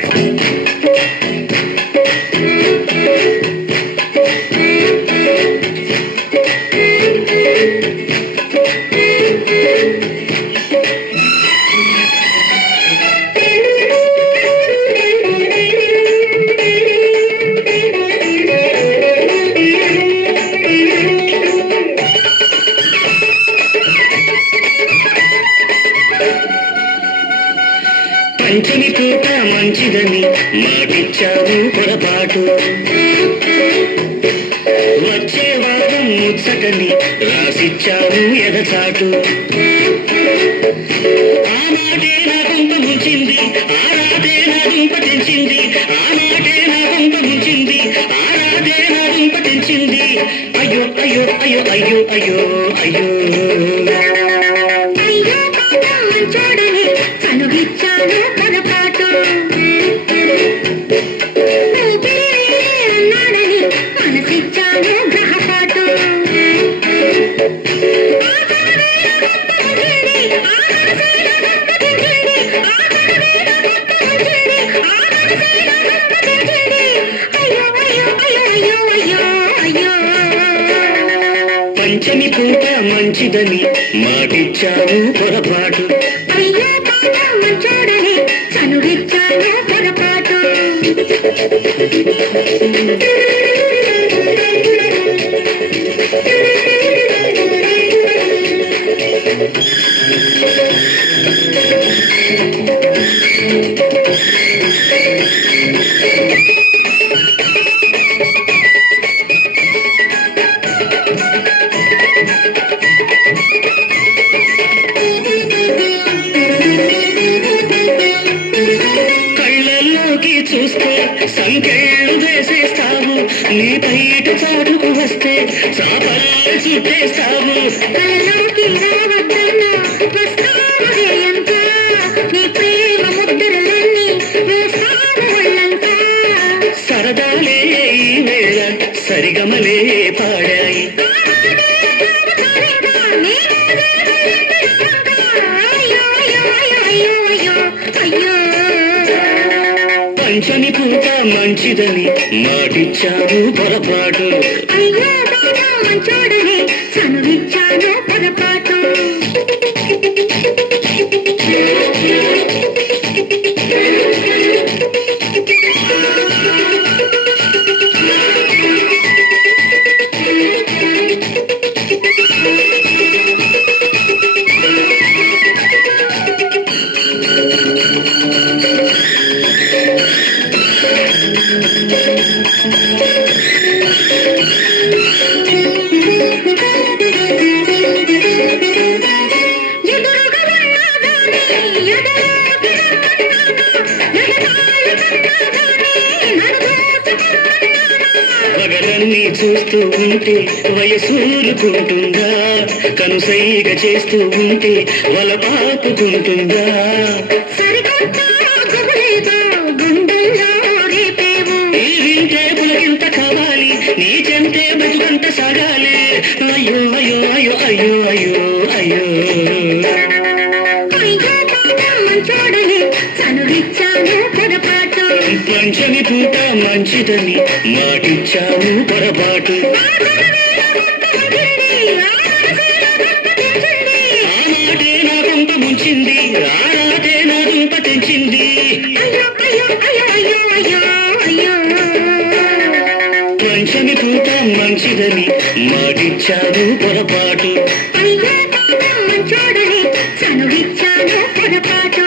Thank you. మంచిదని మాటిచ్చావు పొరపాటు. వచ్చే వారం ముచ్చటని రాసిచ్చావు ఎదచాటు ఆ మాటే నా కొంప ముంచింది ఆ రాతే నా దుంప తెంచింది ఆ మాటే నా కొంప ముంచింది ఆ రాతే నా దుంప తెంచింది. అయ్యో అయ్యో అయ్యో అయ్యో అయ్యో అయ్యో. అయ్యో పాప మంచోడని కనుగిచ్చాను పంచమి పూట మంచిదని మాటిచ్చావు పొరపాటు. అయ్యో పాప నీ బయట చాటుకు వస్తే చాపల్ని చుట్టేస్తావు సరదాలే ఈ వేళ సరిగమలే పాడాయి. పంచమి పూట మంచిదని. మాటిచ్చాను పొరపాటు. అయ్యో బాగా మంచోడని చనువిచ్చాను పొరపాటు. పగలన్నీ చూస్తూ ఉంటే వయసూరుకుంటుందా కనుసైగ చేస్తూ ఉంటే వల పాపుకుంటుందా సరికొత్త చెంతే బతుకంత సాగాలి. అయ్యో అయ్యో అయ్యో అయ్యో అయ్యో అయ్యో. పంచమి పూట మంచిదని మాటిచ్చావు పొరపాటు. ఆ మాటే నా కొంప ముంచింది ఆ రాతే నా దుంప తెంచింది. అయ్యో అయ్యో అయ్యో అయ్యో అయ్యో. మంచిదని మాటిచ్చావు పొరపాటు. అయ్యో మంచోడని చనువిచ్చాను పొరపాటు.